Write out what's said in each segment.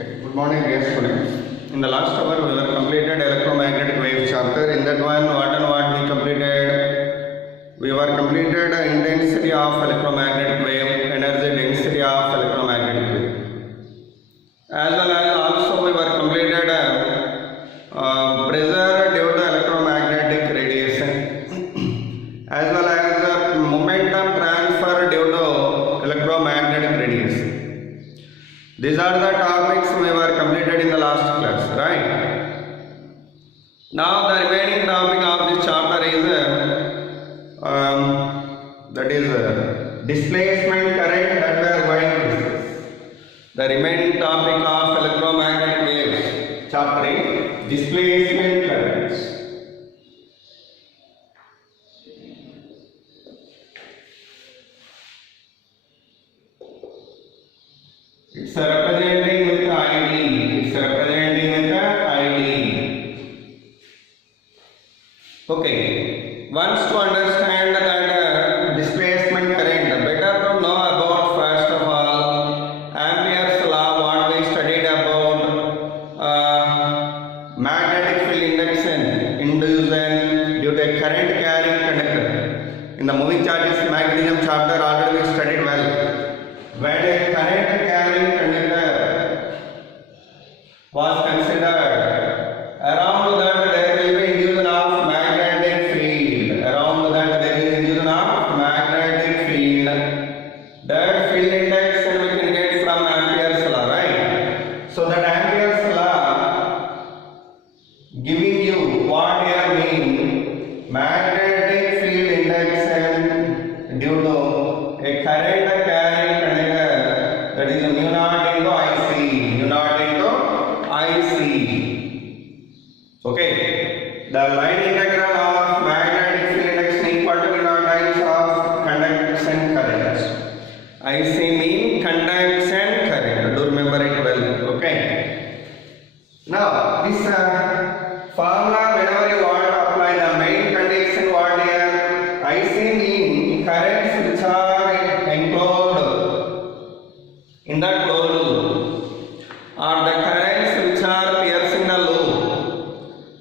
Okay, good morning, dear students. In the last hour, we were completed electromagnetic wave chapter. In that one, what and what we completed? We were completed intensity of electromagnetic wave, energy density of electromagnetic wave. As well as also we were completed pressure due to electromagnetic radiation, as well as momentum transfer due to electromagnetic radiation. These are the topics we were completed in the last class, right? Now the remaining topic of this chapter is displacement current that we are going to discuss. The remaining topic of electromagnetic waves chapter is displacement currents. It's representing with ID. It's representing with ID. Okay. Once to understand that displacement current, better to know about first of all Ampere's law, what we studied about magnetic field induction due to a current carrying conductor. In the moving charges magnetism chapter already we studied well. When a current carrying conductor was considered, around that there will be induction of magnetic field. Around that there is induction of magnetic field. That field induction we can get from Ampere's law, right? So that Ampere's law giving you what here mean magnetic field induction due to a current carrying conductor, that is mu naught into IC, mu naught into IC. Okay, the line integral of magnetic field induction equal to mu naught times of conduction current. IC mean conduction current. Do remember it well. Okay. Now this formula, whenever you want to apply the main condition, what here IC mean currents which are enclosed in the closed loop, or the currents which are piercing the loop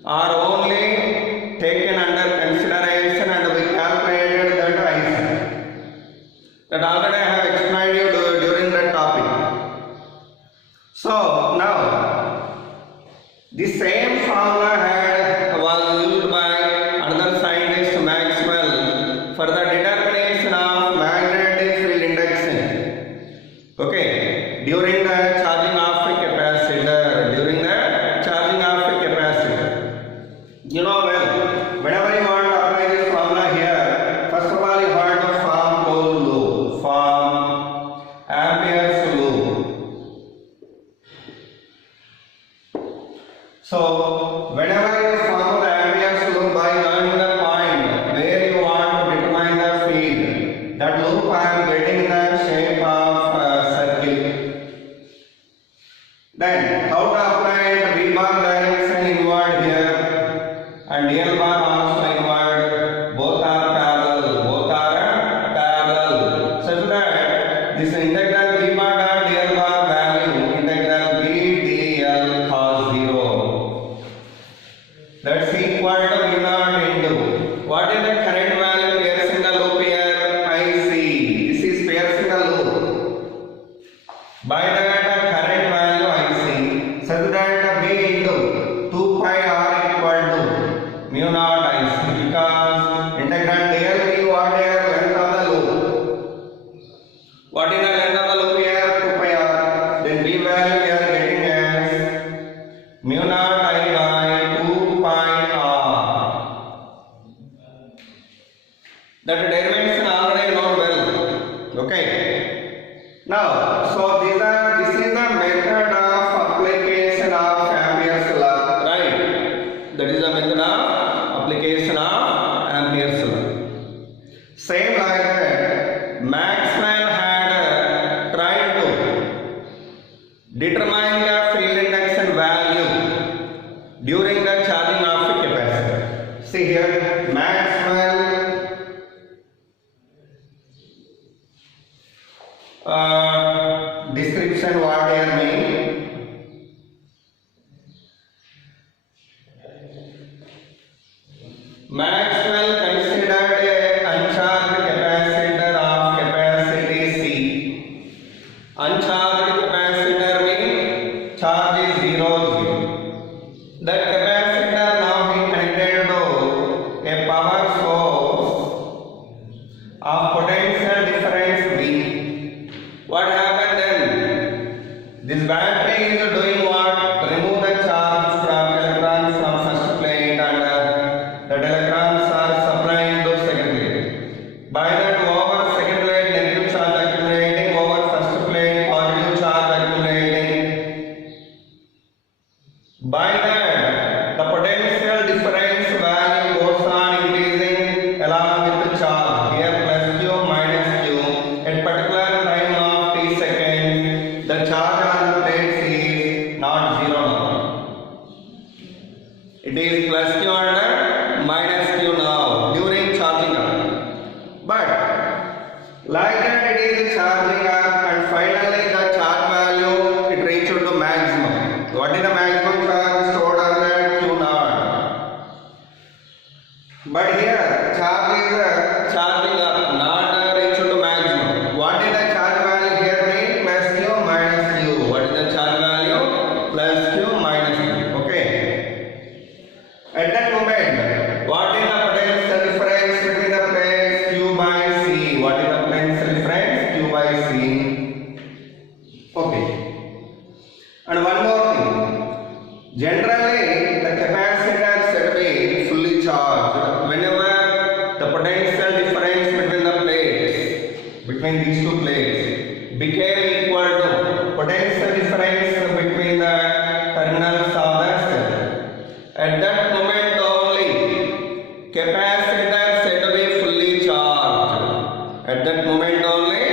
are only taken under consideration and we calculated that IC. That already I have explained you during that topic. So now the same formula was used by another scientist Maxwell for the determination of magnetic field induction. Okay, during the charging of a capacitor, you know well, whenever you want to apply this formula here, first of all you want to form closed loop, form Ampere's loop. So whenever you form the Ampere's loop by knowing the point where you want to determine the field, that loop I am getting the shape of a circle. Then how to apply V bar direction inward here and L bar also inward. Both are parallel. Such that this integral V bar dot L bar value integral V dl cos 0. That's equal to mu naught into what is the current value piercing the loop here? IC. This is piercing the loop. By that current value IC, such that V into 2 pi r equal to mu naught IC, because integral dl V what here? Length of the loop. What is the length of the loop here? 2 pi r. Then V value we are getting as mu naught I by 2 pi r. That derivation already known well. Okay. Now, so this is the method of application of Ampere's law, right? That is the method of application of Ampere's law. Same like that, Maxwell had tried to determine the field induction value during the charging of a capacitor. See here, Maxwell description what here mean. Uncharged capacitor means charge is 0, 0. That capacitor now is connected to a power source of potential difference V. What happened then? This battery is doing what? Remove the charge from electrons from first plate, and that electrons are supplying to second plate. By that, over second plate negative charge accumulating, over first plate positive charge accumulating. By that, the potential difference value goes on increasing along with the charge. Here plus Q minus Q. At particular time of t seconds, the charge on the plates is not 0 now. It is plus Q and minus Q now during charging up. But like that it is charging up, and finally the charge value it reached to maximum. What is the maximum charge stored on that? Q naught. But here charge is charging up, not reached to maximum. What is the charge value here? Means plus Q minus Q. What is the charge value? Plus Q minus Q. Okay. At that moment, what is the potential difference between the plates? Q by C. What is the potential difference? Q by C. Okay. And one more thing. Generally, the capacitor should be fully charged whenever the potential difference between the plates, between these two plates, became equal to potential difference between the terminals of the cell. At that moment only, capacitor should be fully charged. At that moment only,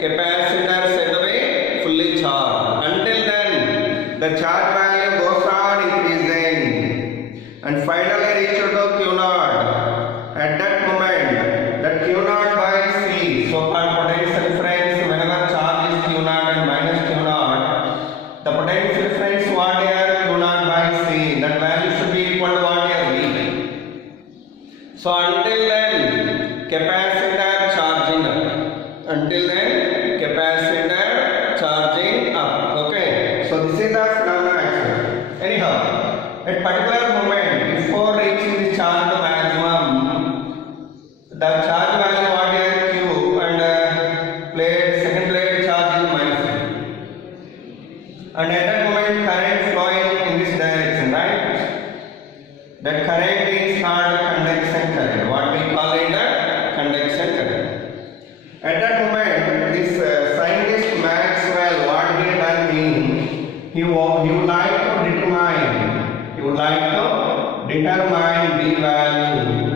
capacitor should be fully charged. Until then, the charge value goes on increasing and finally reach to Q naught. At that moment, the Q naught by C, so called potential difference, whenever charge is Q naught and minus Q naught, the potential difference what here? Q naught by C. That value should be equal to what here? V. So until then, capacitor charging up. Until then, capacitor charging up. Okay. So this is the phenomena actually. Anyhow, at particular moment, before reaching the charge to maximum, the charge value what here? Q, and plate, second plate charge is minus Q. And at that moment, current flowing in this direction, right? That current is called conduction current. What we call it the conduction current. At that moment, this scientist Maxwell, what he done means, he would like to determine the value.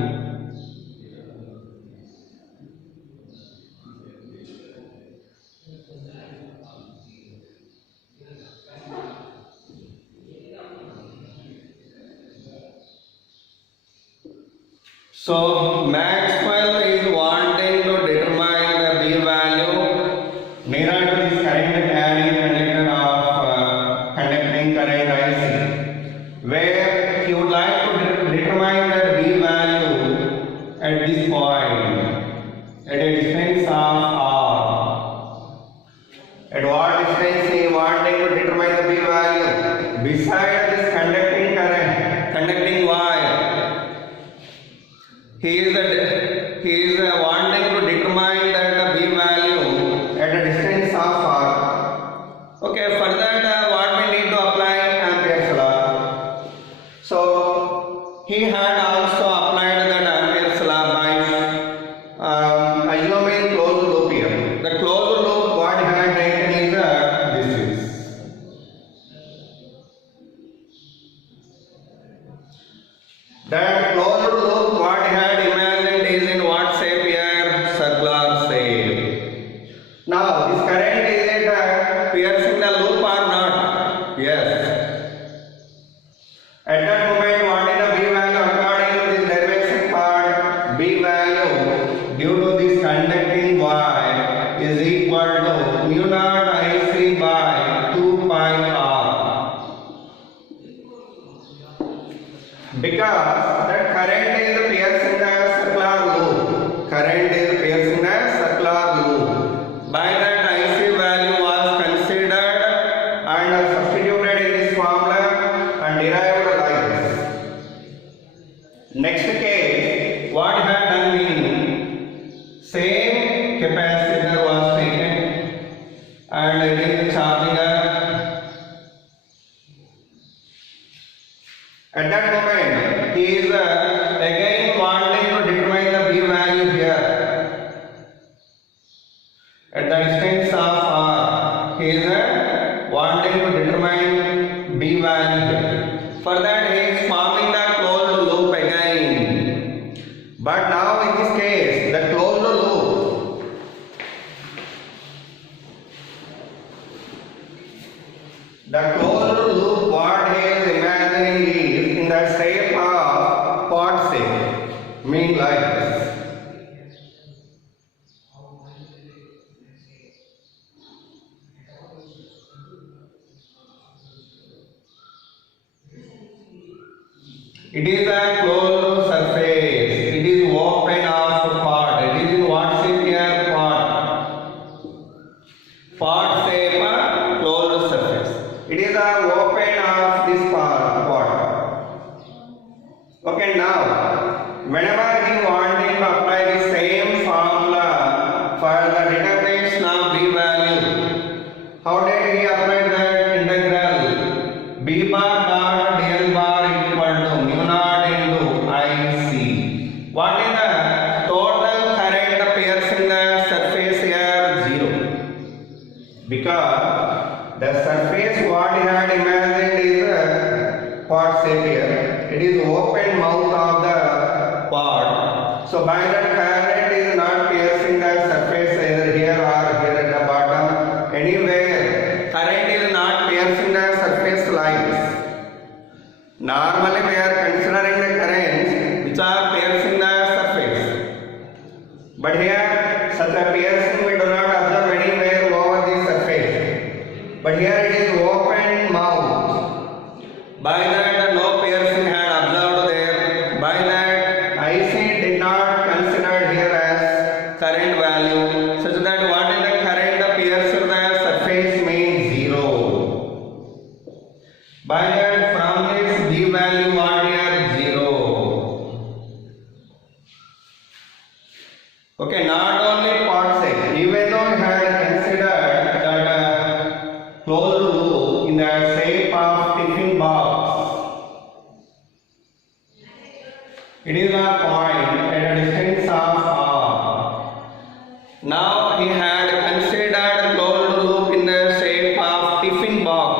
So Maxwell is wanting to determine the B value nearer to this current carrying conductor of conducting current IC, where he would like to determine the B value at this point at a distance of R. At what distance he wanting to determine the B value? Beside this conducting current, conducting wire. He is wanting to determine that the B value at a distance of R. Okay, for that what we need to apply Ampere's law. So he had also applied that Ampere's law by assuming closed loop here. The closed loop what he had taken is this is. and it is charging at that moment he is again wanting to determine the B value here at the distance of r. He is wanting to determine B value. For that he is forming the closed loop again. But now in this case the closed loop what he is imagining is in the shape of pot shape, mean like this. It is a closed surface. It is open of pot. It is in what shape here? Pot. Pot shape, closed surface. It is a open of this pot. Okay, now whenever he wanting to apply the same formula for the determination of B value, how did he apply that integral? B bar dot dl bar equal to mu naught into IC. What is the total current piercing the surface here? 0. Because the surface what he had imagined is a pot shape here. It is open mouth of the pot. So by that current is not piercing the surface either here or here at the bottom. Anywhere current is not piercing the surface like this. Normally we are considering the currents which are piercing the surface. But here such a piercing we do not observe anywhere over the surface. But here it is open mouth. By that no piercing had observed there. By that IC did not consider here as current value, such that what is the current piercing the surface means 0. By that from this B value what here? 0. Okay, not only pot shape, even though we had considered that closed loop in the shape of tiffin box, it is a point at a distance of r. Now he had considered closed loop in the shape of tiffin box.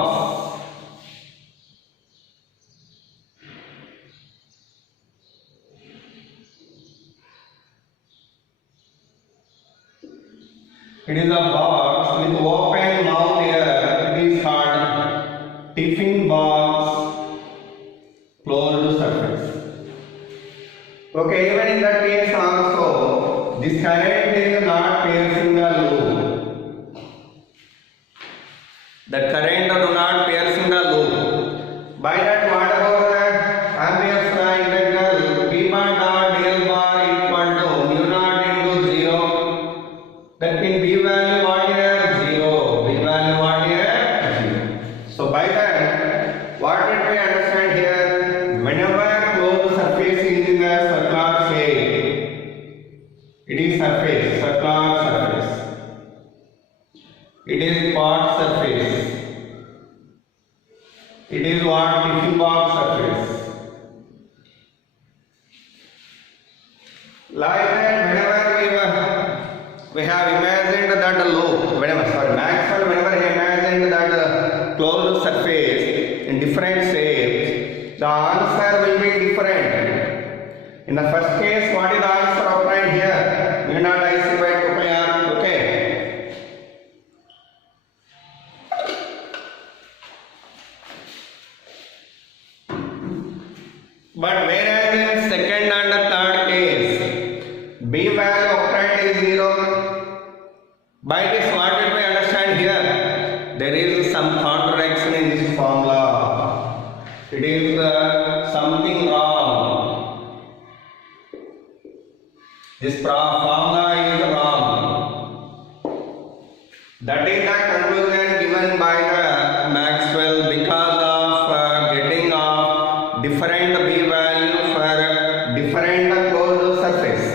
It is a box with open mouth here. It is called tiffin box closed surface. Okay, even in that case also, this current is not piercing the loop. The current do not piercing the loop. By that, what about the Ampere's law integral? B bar dot dl bar equal to mu naught into 0. That means B value what here? 0. B value what here? 0. So by that, what did we understand here? Whenever closed surface is in the circular shape, it is surface, circular surface. It is pot surface. It is what? Tiffin box surface. Like that, whenever we have imagined that the loop, Maxwell, whenever he imagined that closed surface in different shapes, the answer will be different. In the first case, what is the answer obtained here? Mu naught IC by 2 pi r. Okay. But whereas in second and the third case, B value obtained is 0. By this, what did we understand here? There is some contradiction in this formula. It is something wrong. This formula is wrong. That is the conclusion given by the Maxwell because of getting of different B value for different closed surface.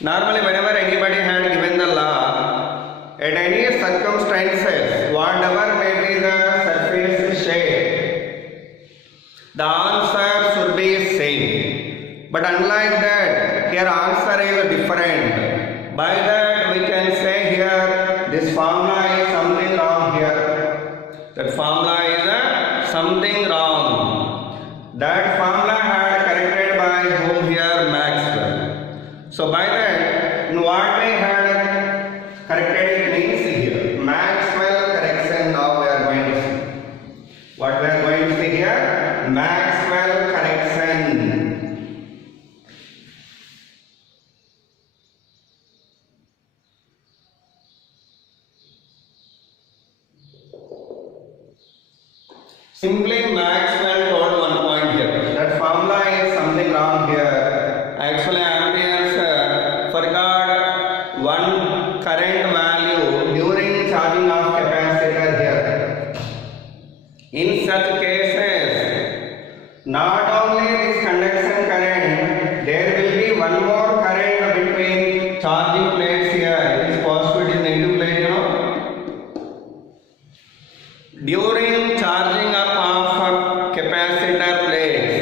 Normally, whenever anybody had given the law, at any circumstance something wrong. That formula had corrected by whom here? Maxwell. So by that, in what way had corrected it means here? Maxwell correction. Now we are going to see. What we are going to see here? Maxwell correction. Simply Maxwell told one point here. That formula is something wrong here. Actually Ampere's forgot one current value during charging of capacitor here. In such cases, not only this conduction current, there will be one more current between charging plates here. It is positive, it is negative plate, you know. During charging up of capacitor plates,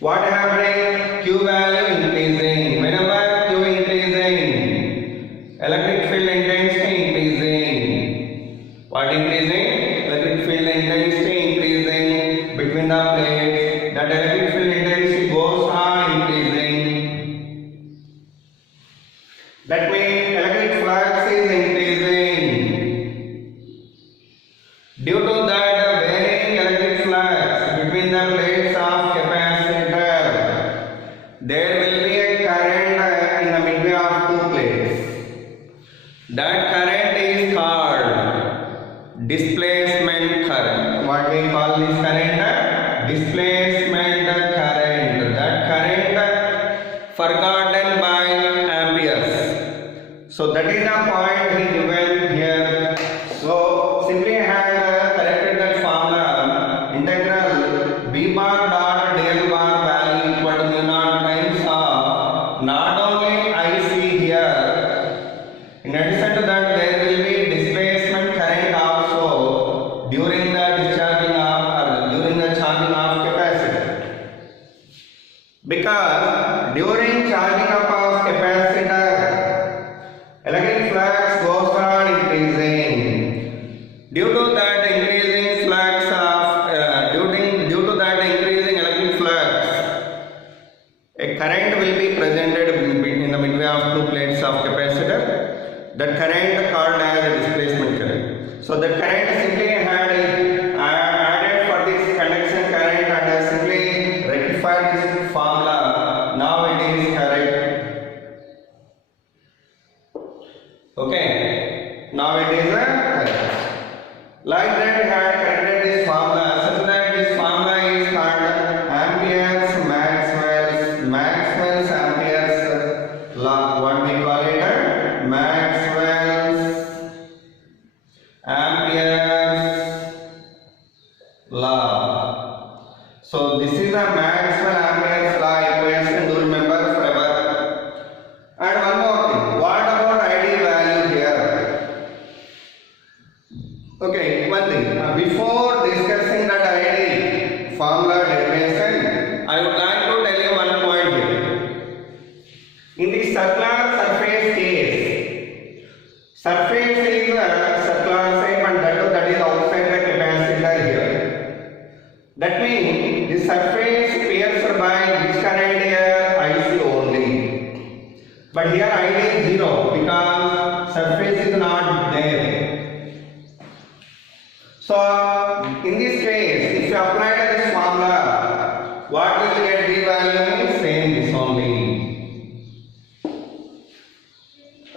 what happening? Q value increasing. Whenever Q increasing, electric field intensity increasing. What increasing? Electric field intensity increasing between the plates. That electric field intensity goes on increasing. That means electric flux is increasing. Due to that varying electric flux between the plates of capacitor, there will be a current in the midway of two plates. That current is called displacement current. What we call this current? Displacement current. That current forgotten by amperes. So that is the point he given here. So simply had corrected that formula. Integral b bar dot del bar value equal to mu naught times of not only IC here. In addition to that, there will be displacement current also during the discharging of or during the charging of capacitor. Because during charging up of capacitor, electric flux goes on increasing. Due to that increasing flux due to that increasing electric flux, a current will be presented in the midway of two plates of capacitor. That current called as a displacement current. So that current simply had added for this conduction current and simply rectified this formula. Now it is correct. Okay. Now it is correct. Like that, we had corrected this formula such that this formula is called Ampere's Maxwell's Ampere's law. What we call it? Maxwell's Ampere's law. So this is a Maxwell Ampere's law equation. Do remember forever. And one more thing. What about ID value here? Okay, one thing. Before discussing that ID formula derivation, I would like to tell you one point here. In the circular surface case, surface is a circular shape and that is outside the capacitor here. That means the surface pierced by this current here IC only. But here ID is 0 because surface is not there. So in this case, if you apply this formula, what will you get? B value is same this only.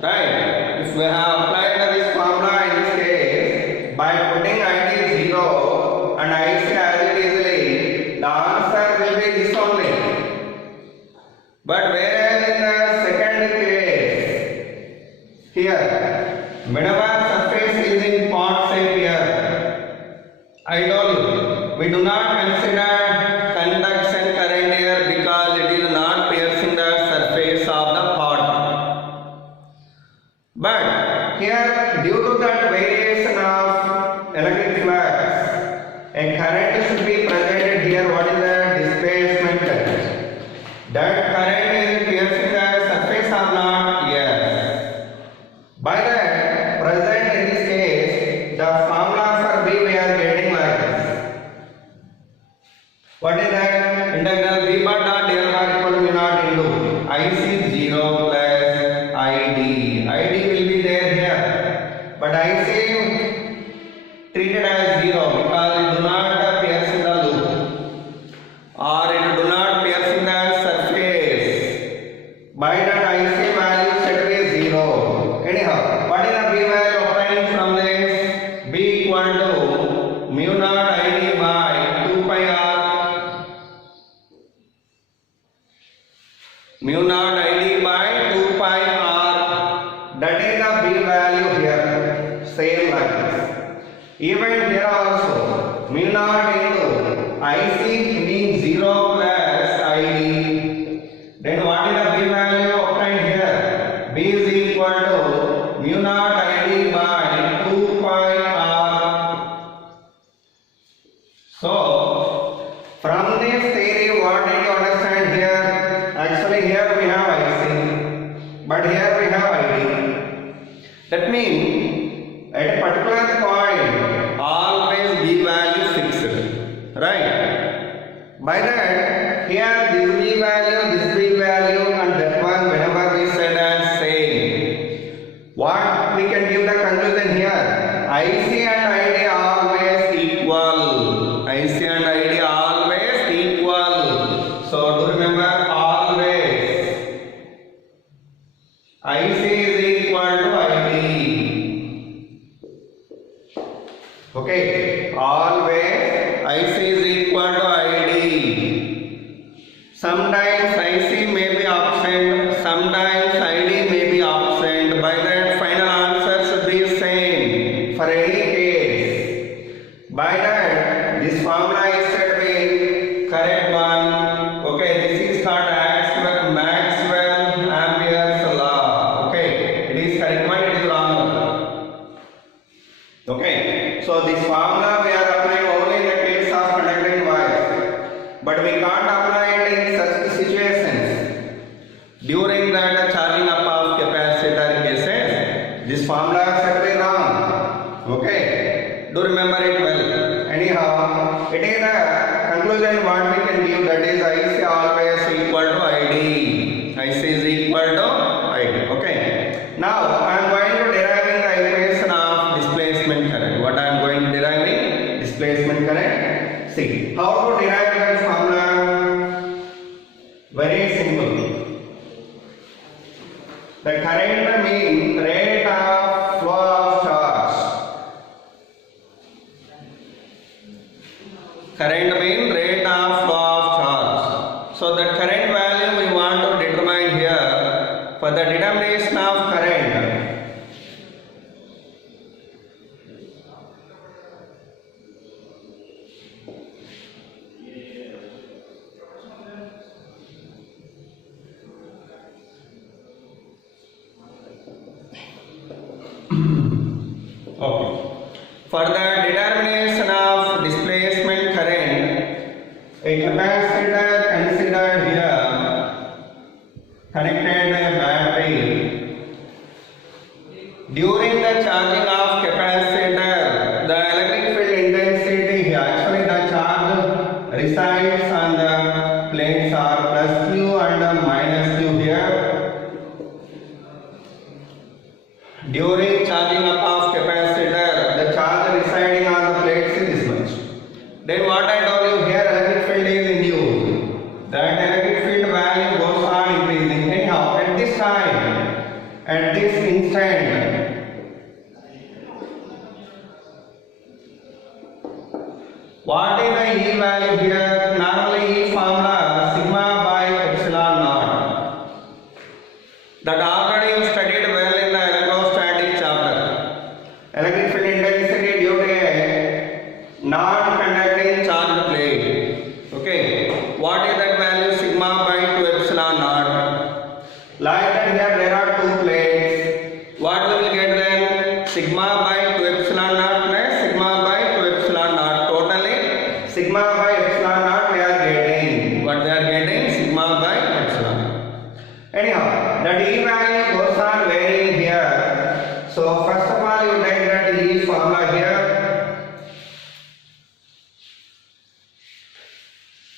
Right? If we have applied this formula in this case, by putting ID 0 and IC as it is, the answer will be this only. But whereas in the second case, here, whenever surface is in pot shape here, I told you, we do not consider conduction current here because it is not piercing the surface of the pot. But here, due to that variation of electric flux, a current should be presented here. What is the displacement current? That current is piercing the surface or not? Yes. By that, present in this case, the formula for B we are getting like this. treated as 0 because it do not pierce in the loop or it do not pierce in the surface. By that IC value set to be 0. Anyhow, what is the B value obtained from this? B equal to mu naught ID by 2 pi r. Mu naught ID by 2 pi r. That is the B value here. Same like this. Even here also, mu naught into IC means 0 plus ID. Then what is the B value obtained here? B is equal to mu naught ID by 2 pi r. So, from this theory, what did you understand here? Actually, here we have IC, but here we have ID. That means, at a particular point, always B value fixed, right? By that, here this B value, and that one, whenever we said as same, what we can give the conclusion here? IC and ID always equal. IC and ID always equal. So do remember always. IC is equal to ID. Okay, always IC is equal to ID. Sometimes IC may be absent, sometimes ID may be absent. By that, final answer should be same for any case. By that, this formula is said to be correct one. Okay, this is called Maxwell Ampere's law. Okay, it is correct one, it is wrong one. Okay, so this formula we are applying only in the case of conducting wires, but we can't apply it in such situations. During the charging up of capacitor cases, this formula is said to be wrong. Okay, do remember it well. Anyhow, it is the conclusion what we can give, that is IC always equal to ID. IC is equal to ID. Okay. Now I am going to deriving the equation of displacement current. What I am going to deriving? Displacement current. See, how to derive that formula? Very simple. The current means rate of flow of charge. Current means rate of flow of charge. So the current value we want to determine here. For the determination of current, okay. For the determination of displacement current, a capacitor considered here connected to a battery. During the charging of capacitor, the electric field intensity here, actually the charge resides on the plates are plus Q and minus Q here. During charging up of capacitor, the charge residing on the plates is this much. Then what I told you here, electric field is induced. That electric field value goes on increasing. Anyhow, at this time, at this instant, what is the E value here? Normally E formula sigma by epsilon naught. That already you studied well in the electrostatic chapter. Electric field intensity due to a non-conducting charged plate. Okay, what is that value? Sigma by 2 epsilon naught. Like that here there are two plates. What we will get then? Sigma by 2 epsilon naught plus sigma by 2 epsilon naught. Totally sigma by epsilon naught we are getting. What we are getting? Sigma by epsilon. Anyhow, that E value goes on varying here. So first of all you take that E formula here.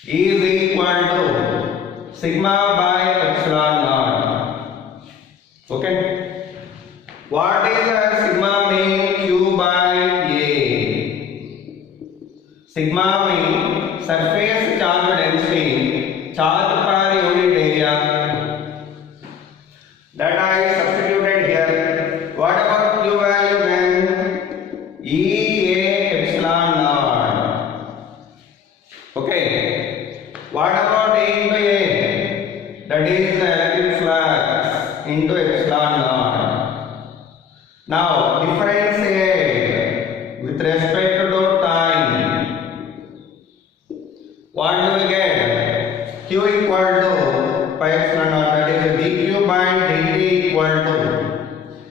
E is equal to sigma by epsilon naught. Okay. What is sigma mean? Q by A. Sigma means surface charge density, charge per unit area. That I substituted here. What about Q value then? EA epsilon naught. Okay. What about A into A? That is the electric flux into epsilon naught. Now differentiate with respect to time. What do we get? Q equal to pi epsilon naught, that is dq by dt equal to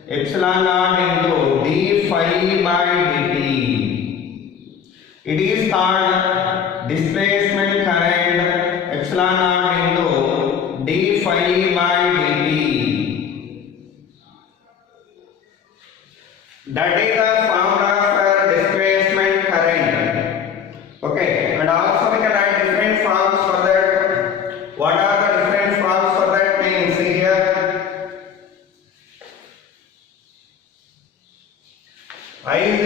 epsilon naught into d phi by dt. It is called displacement current epsilon naught into d phi by dt. That is the formula for displacement current. Okay, and also we can write different forms for that. What are the different forms for that means? See here. I is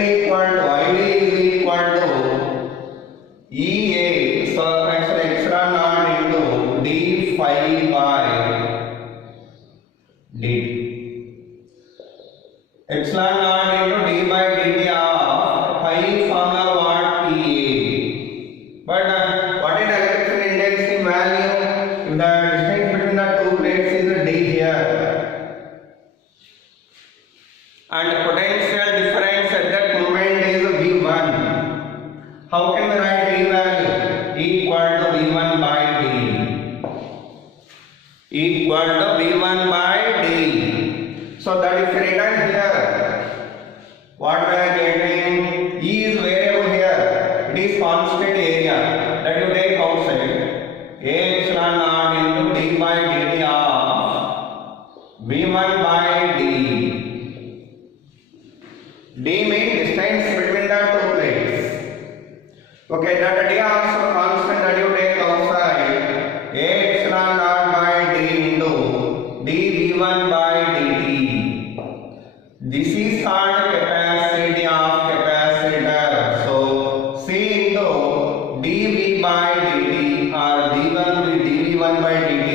equal to EA, so actually epsilon naught into d phi by dt. Epsilon naught into d by dt of pi formula what PA. But what is electric field intensity value? If the distance between the two plates is d here, and potential difference at that moment is V1. How can we write E value? Equal to V1 by D. Equal to V1 by D. So that if written here, what we are getting? E is variable here. It is constant area. That you take outside. A epsilon naught into d by dt of V1 by D. D means distance between the two plates. Okay, that D also constant that you take outside. A epsilon naught by D into dV1 by dt. This is called capacity of capacitor. So C into dV by dt or dV1 by dt.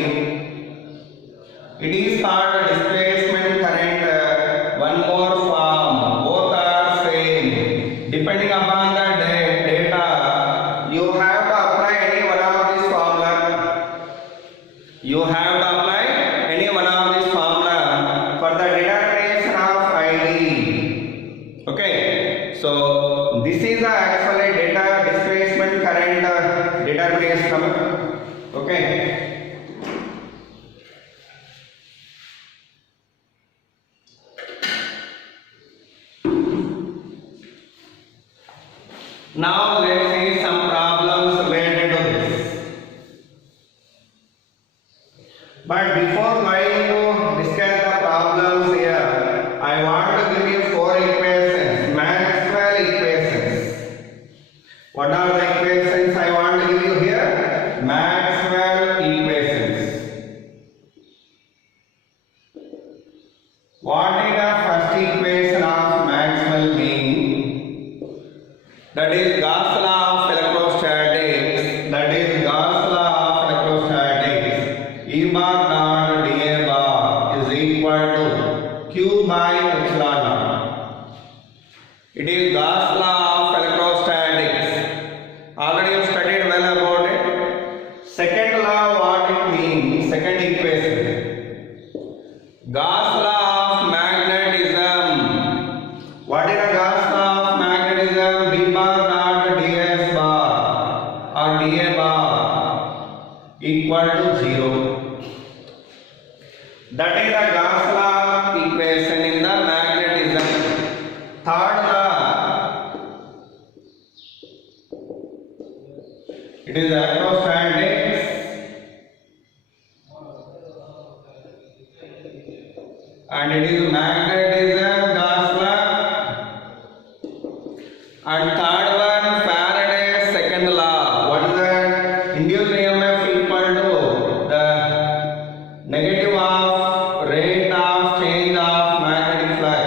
It is called displacement current. One more form. Both are same. Depending upon the data, you have to apply any one of this formula. You have to apply any one of this formula for the determination of ID. Okay. So this is the actually data displacement current determination. Okay. Now let's see some problems related to this. But before going to discuss the problems here, I want to give you 4 equations, Maxwell equations. What are the equations I want to give you here? Maxwell equations. What is the first equation of Maxwell mean? That is Gauss law of electrostatics. That is Gauss law of electrostatics. E bar dot dA bar is equal to Q by epsilon naught. It is Gauss law of electrostatics. Already you studied well about it. Second law, what it means? Second equation. Gauss law of magnetism. What is the Gauss law of magnetism? B bar dot ds bar or dA bar equal to 0. That is the Gauss law equation in the magnetism. Third law, it is electrostatics. And it is magnetism Gauss law. And third one, Faraday's second law. What is that? Induced EMF equal to the negative of rate of change of magnetic flux.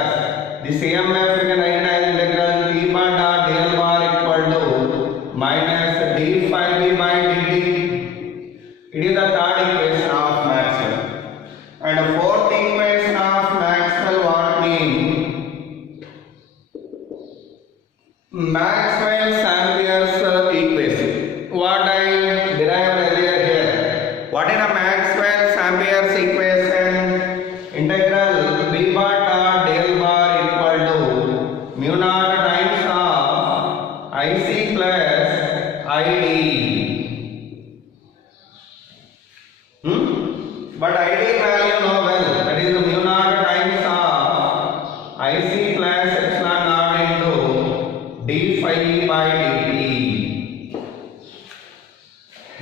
This EMF we can write as integral T bar dot dl bar equal to Maxwell's Ampere's equation. What I derived earlier here. What is a Maxwell's Ampere's equation? Integral b bar dot del bar equal to mu naught times of IC plus ID. But ID value know well. That is mu naught times of IC plus epsilon naught into d phi by dt.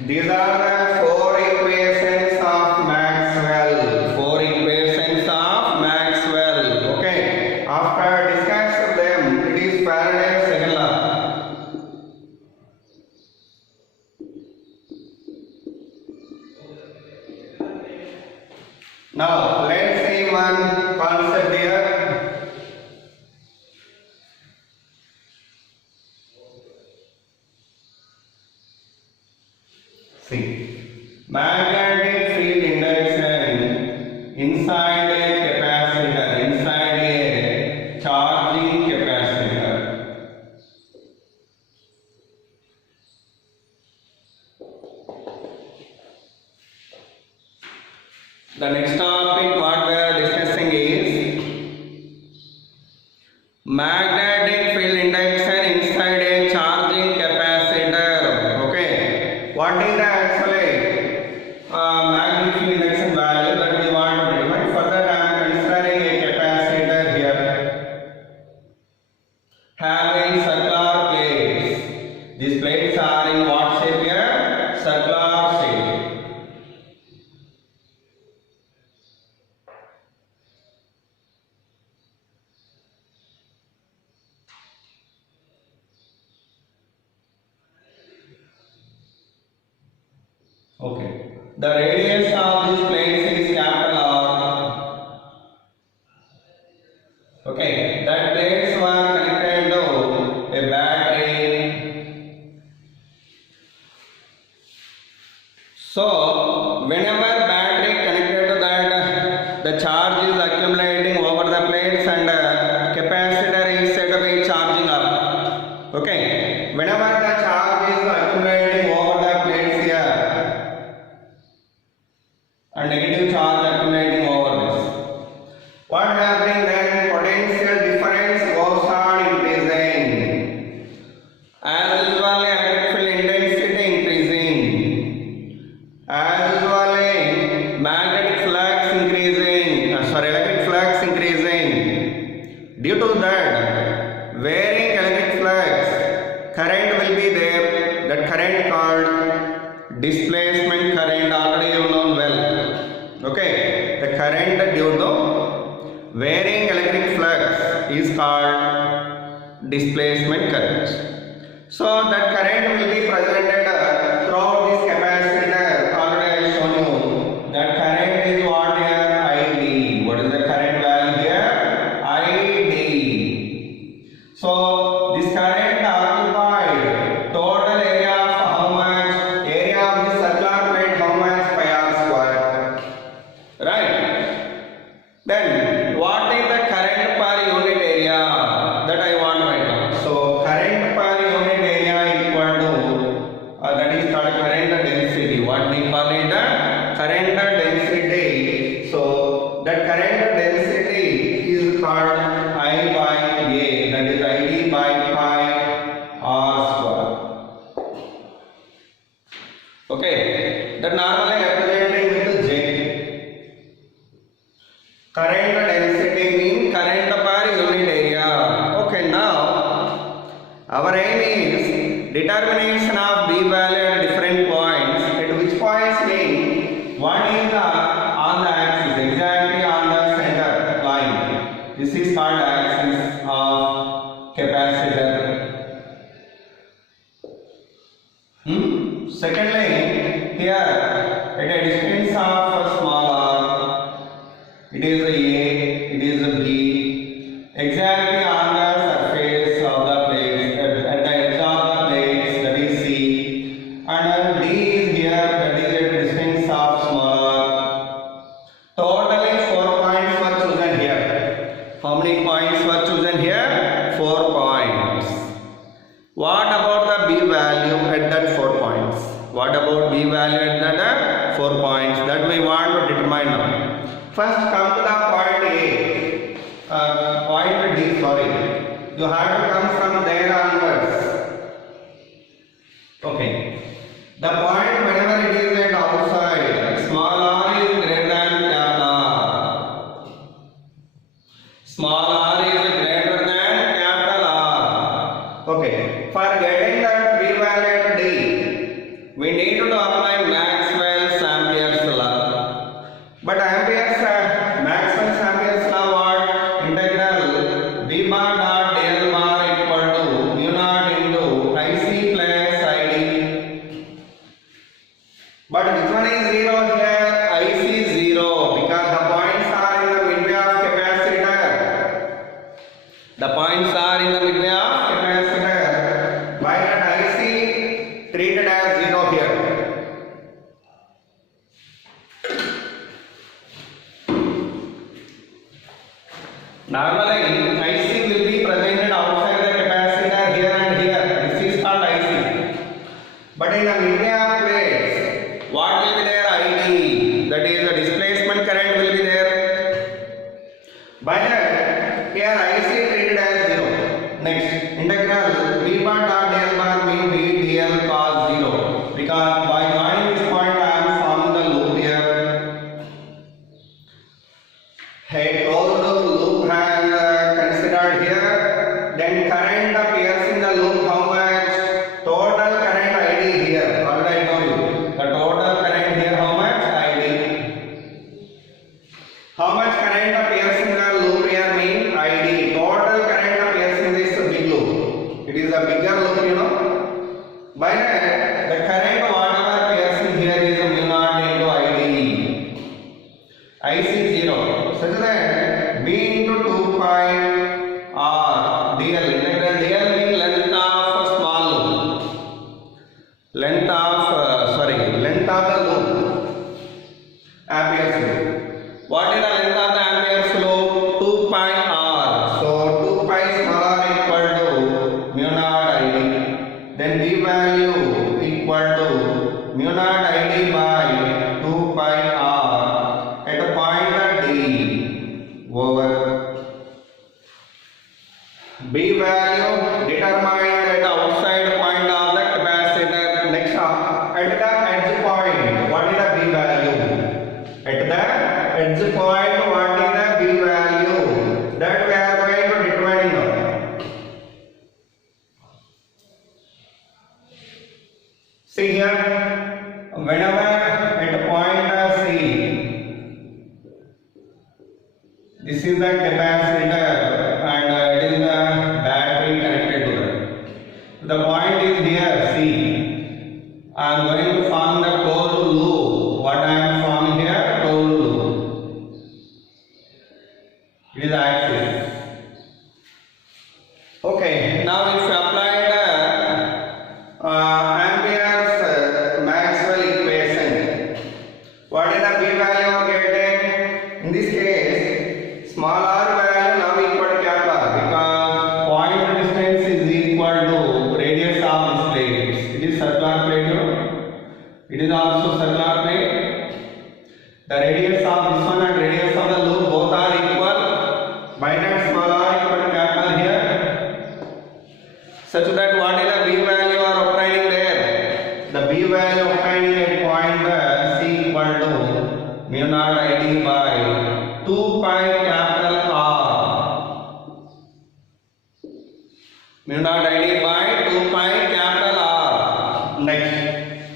These are the four equations of Maxwell. Four equations of Maxwell. Okay. After discussing them, it is Faraday's second law. Now let's see one concept here. See, magnetic field induction inside a capacitor, inside a charging capacitor. The next topic what we are discussing is magnetic field induction inside a charging capacitor. Okay, what is the actually magnetic field induction value that we want to determine? For that I am considering a capacitor here having circular plates. These plates are in what shape here? Circular shape. Okay. The radius of this place is capital R. Okay. That plates were connected to a battery. So, whenever battery connected to that, the charge is accumulating over the plates and capacitor is said to be charging up. Okay. Whenever the charge is accumulating over the plates here, a negative charge accumulating over this. What happening then? Potential difference goes on increasing. As usually electric field intensity increasing. As usually magnetic flux increasing. Electric flux increasing. Due to that, varying electric flux, current will be there. That current called displacement current, already you know well. Okay, the current due to varying electric flux is called displacement current. So that current will be presented throughout this capacitor. Already I shown you that current is what here? ID. What is the current value here? ID. So this current occupied total area of how much? Area of this circular plate how much? Pi r square. Right? Then what is the current per unit area? That I want to write down. So current per unit area equal to that is called current density. What we call it? Current density. So that current density is called I by A. That is ID by pi r square. Okay. That normally representing with J. Current density means current per unit area. Okay, now our aim is determination of B value at different points. At which points mean one is on the axis, exactly on the center line. This is called axis of capacitor. Secondly, here at a distance of small r, it is a A, it is a B, exactly on the surface of the plate, at the edge of the plates, that is C, and D is here, that is at a distance of small r. Totally 4 points were chosen here. How many points were chosen here? 4 points. B value at the 4 points that we want to determine now. First come to the point A, point D, sorry. You have to come from there onwards. Okay. The point whenever it is at outside, small r is greater than capital R. Small r is greater than capital R. Okay. For getting that B value at D, we need to apply Maxwell's Ampere's law. But Maxwell's Ampere's law what? Integral B bar dot dl bar equal to mu naught into IC plus ID. But which one is 0 here? IC is 0 because the points are in the midway of capacitor. The points are in the midway of capacitor. By that IC treated as 0 here. Normally IC will be presented outside the capacitor here and here. This is called IC. But in the midway of plates, what will be there? ID. That is the displacement current will be there. By that, here IC treated as 0. Next, integral B bar dot dl bar mean B dl cos 0. Because by joining this point I am forming the loop here. A closed loop has considered here. Then current appears in the loop. How much? Total current ID here. Already I told you. The total current here how much? ID. How much current appears in the loop here mean ID. Total current appears in this big loop. It is a bigger loop, you know. By that, the current whatever appears in here is mu naught into ID. IC 0. Such that B into 2 pi R dl. Integral dl means length of small loop. Length of the loop. Amperes loop. What is the length of the amperes loop? 2 pi R. So 2 pi small r equal to mu naught ID. Then B value equal to mu naught ID by 2 pi R at a point D over. B value determined at outside point of the capacitor. Next at the edge point, what is the B value? At the edge point, what is the B value? That we are going to determine now. See here, whenever at point C, this is the capacitor and it is the battery connected to that. The point is here C. I am going to form the closed loop. What I am forming here? Closed loop. It is axis. Okay. Now if you apply the Ampere's Maxwell equation, what is the B value of getting? In this case, small r value now equal to capital R because point distance is equal to radius of this plate. It is circular plate. It is also circular plate. The radius of this one and radius of the loop both are equal. By that small r equal to capital here. Such that what is the B value are obtaining there? The B value obtaining at point C equal to mu naught ID by 2 pi capital R. Mu naught ID by 2 pi capital R. Next,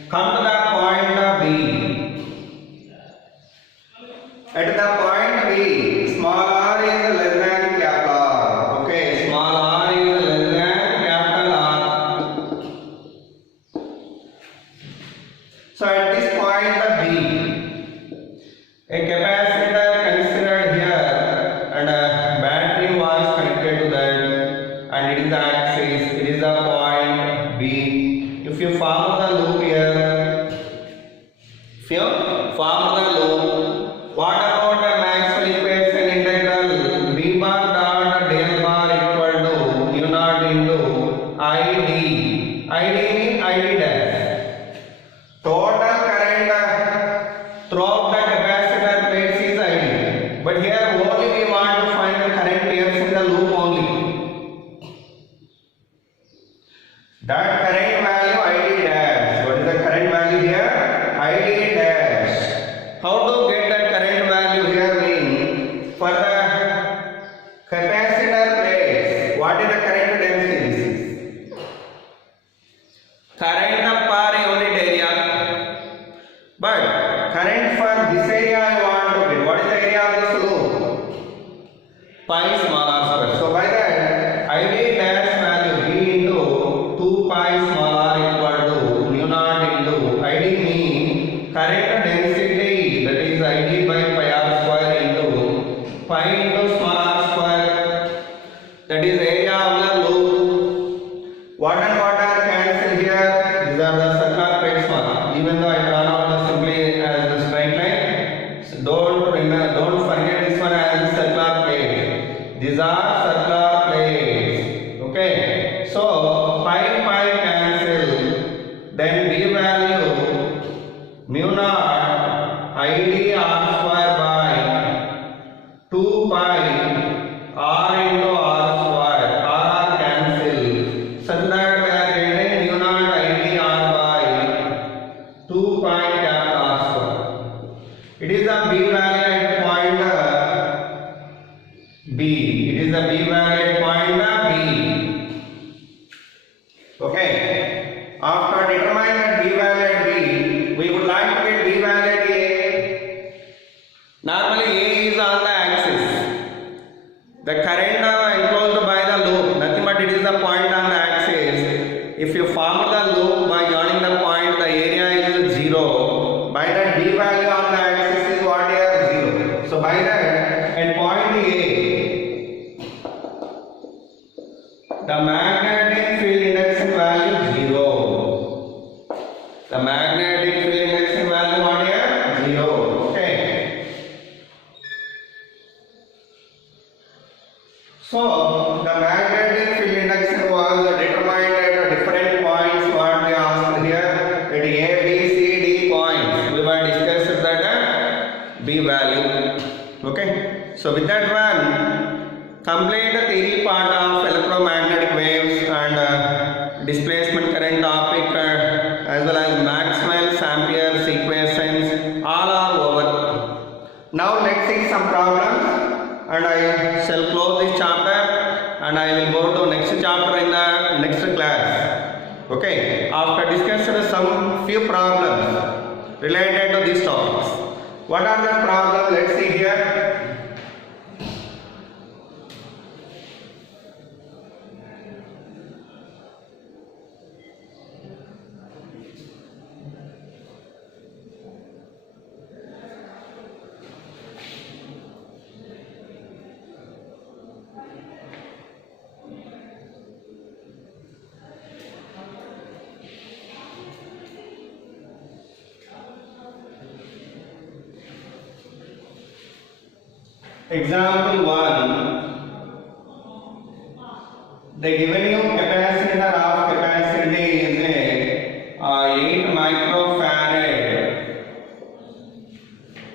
come to the point B. At the point B, small r is less than capital R. Okay, small r is less than capital R. So at this point B, a capacitor considered here and a battery was connected to that and it is the axis. It is the point B. If you form the loop here, what about the Maxwell equation integral B bar dot del bar equal to mu naught into ID. ID means ID dash. Total That current value ID dash. What is the current value here? ID dash. How to get that current value here? Mean for the capacitor plates, what is the current density? Current per unit area. But current for this area I want to get. What is the area of this loop? Pi small r square. So by that ID dash value B into 2 pi small r equal to mu naught into ID mean current density, that is ID by pi r square into pi into small r square, that is area of the loop. What and what are cancelled here? These are the circular plates one. Even though I drawn out the simply as the straight line, so don't forget this one as the circular plate. These are circular plates. Okay. So pi cancel. Then B value mu naught ID r square by 2 pi r into r square. R cancel. Such that we are getting mu naught ID r by 2 pi cap r square. It is the B value at point B. It is the B value at point B. Okay. After determining that B value at B, we would like to get B value at A. Normally A is on the axis. The current enclosed by the loop, nothing but it is the point on the axis. If you form the loop by joining the point, the area is 0. By that B value on the axis is what here? 0. So by that at point A, the magnetic field induction value 0. The magnetic field induction value what here? 0. Okay. So the magnetic field induction was determined at different points. What they asked here at A, B, C, D points. We will discuss that B value. Okay. So with that one, complete the theory part of electromagnetic waves and displacement current topic as well as Maxwell's Ampere's equations, all are over. Now let's see some problems and I shall close this chapter and I will go to next chapter in the next class. Okay, after discussing some few problems related to these topics. What are the problems? Let's see here. Example 1. They given you capacitor of capacity is a 8 microfarad.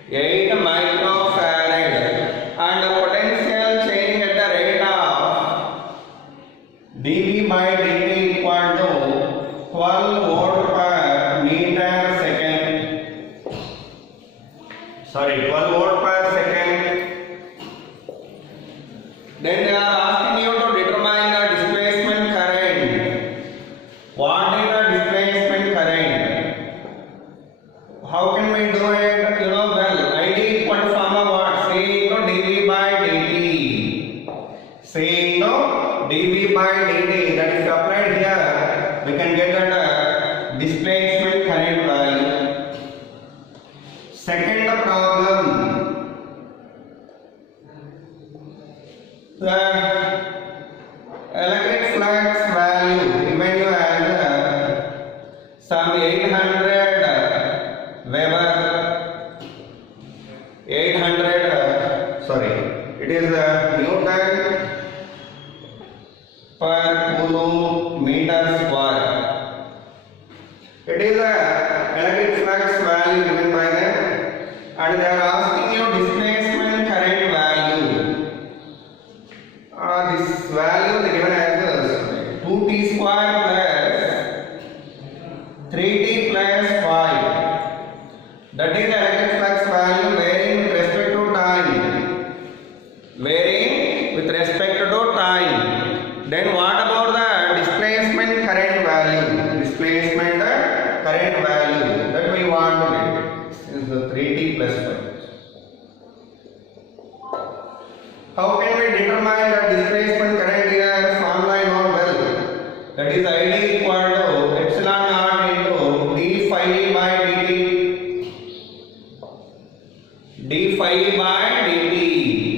8 microfarad and the potential change at the rate of dV by dt equal to 12 volt per meter second. Sorry, 12 volt per second. Then they are asking you to determine the displacement current. What is the displacement current? How can we do it? You know well. ID equal to form of what? C into dV by dt. C into dV by dt. That is applied here. We can get that displacement current value. Second problem. The electric flux value given you as some 800 Weber, 800 sorry, it is Newton per coulomb meter square. It is a electric flux value given by them and they are asking you displacement current value. This value they given as 2t square plus 3t plus 5. That is the electric flux value varying with respect to time. Varying with respect to time. Then what about the displacement current value? Displacement current value that we want to get is the 3t plus 5. How can we determine the displacement current here? Formula I know well. That is ID equal to epsilon naught into d phi by dt. D phi by dt.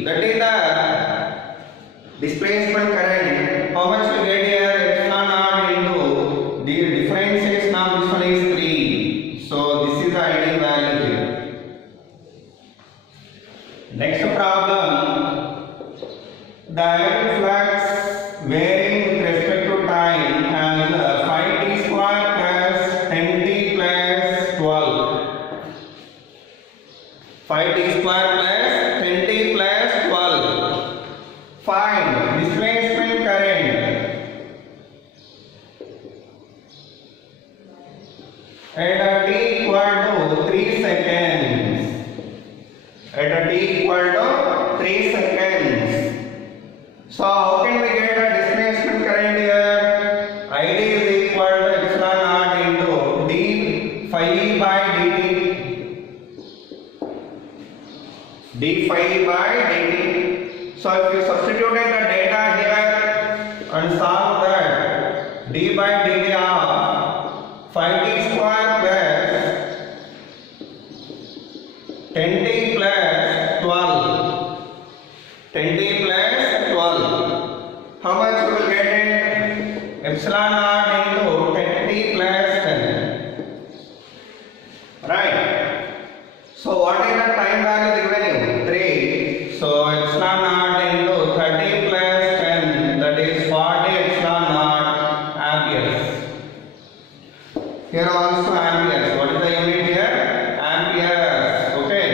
That is the displacement current. How much we get here? Epsilon naught into the differentiation of this one is 3. So this is the ID value here. Next problem. The electric flux varying with respect to time has 5t square plus 10t plus 12. 5t square plus 10t plus 12. Find displacement current at a t equal to 3 seconds. At a t equal to 3 seconds. So how can we get a displacement current here? ID is equal to epsilon naught into d phi by dt. D phi by dt. So if you substituted the data here and solve that, d by dt of 5t square plus 10t plus 12. 10t plus 12. How much you will get it? Epsilon naught into 10t plus 10. Right. So what is the time value given you? 3. So epsilon naught into 30 plus 10, that is 40 epsilon naught amperes. Here also amperes. What is the unit here? Amperes. Okay.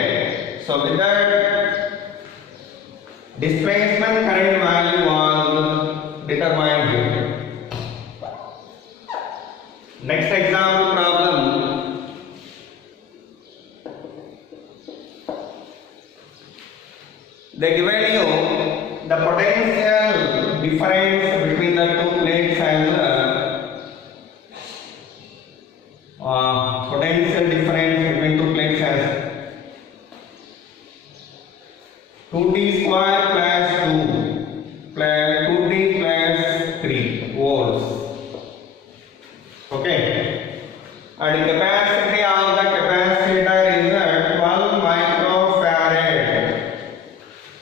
So with that, displacement current value was determined here. Next example problem. They given you the potential difference between the two plates and potential difference between two plates as 2t square plus 2 plus 2t plus 3 volts. Okay. And the capacity of the capacitor is 12 microfarad.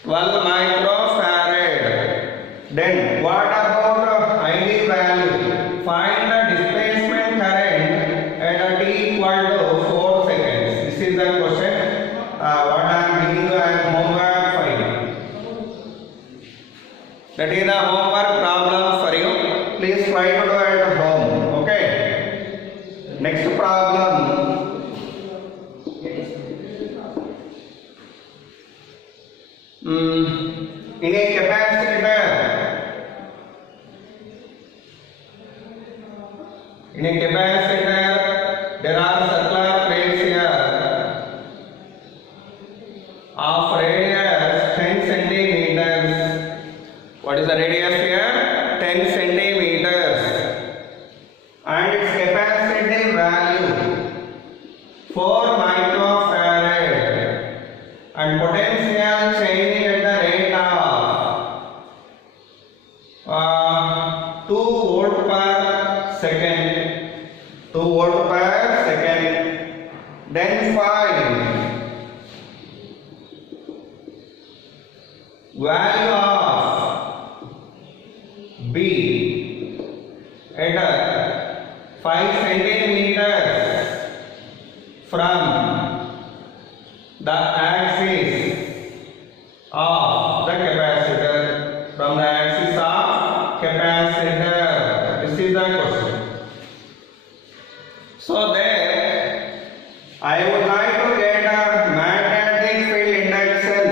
12 microfarad. Then what about ID value? Find the displacement current at a t equal to 4 seconds. This is the question. What I am giving you as homework. That is the homework problem for you. Please try to do it at home. Okay. Next problem. In a capacitor, there are circular plates here of radius 10 centimeters. What is the radius here? 10 centimeters. And its capacity value 4 microfarad. And potential changing at the rate of 2 volt per second. 2 volt per second. Then find value of B at 5 centimeters from the axis of the capacitor. From the axis of capacitor. This is the question. So there, I would like to get a magnetic field induction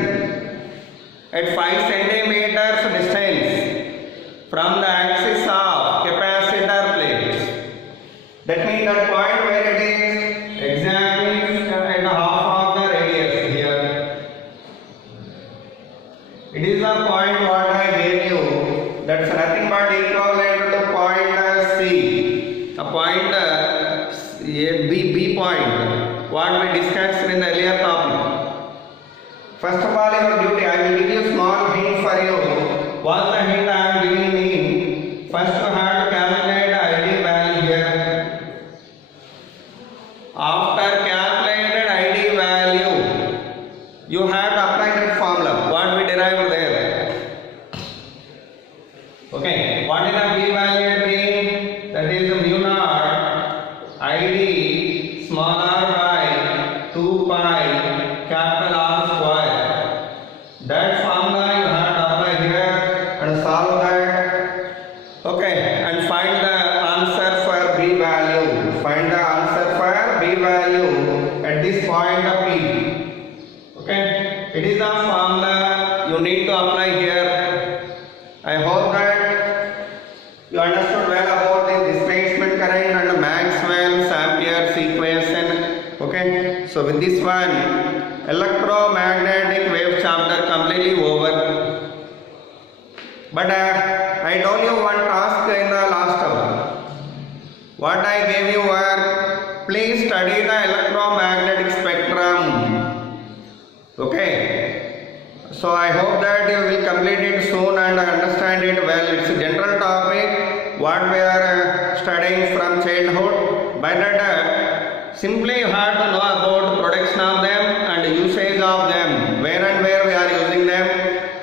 at 5 centimeters distance from the axis of capacitor plate. That means that point B point, what we discussed in the earlier topic. First of all, your duty, I will give you a small hint for you. What's the hint I am giving me? First you have to calculate ID value here. After calculated ID value, you have to apply that formula, what we derived there. Okay, what is the B value mean? That is mu naught ID small r by 2 pi capital R square. That formula you have to apply here and solve that. Okay, and find the answer for B value. Find the answer for B value at this point of P. Okay, it is the formula you need to apply here. I hope that you understood well about the displacement current and Maxwell's Ampere's equation. Okay, so with this one, electromagnetic wave chapter completely over. But I told you one task in the last hour. What I gave you were, please study the electromagnetic spectrum. Okay, so I hope that you will complete it soon and understand it well. It's a general topic what we are studying from childhood. By that, simply you have to know about production of them and usage of them, where and where we are using them,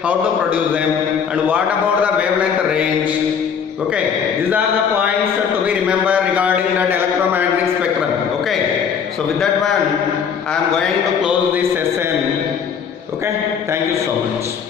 how to produce them, and what about the wavelength range. Okay, these are the points to be remembered regarding that electromagnetic spectrum. Okay, so with that one, I am going to close this session. Okay, thank you so much.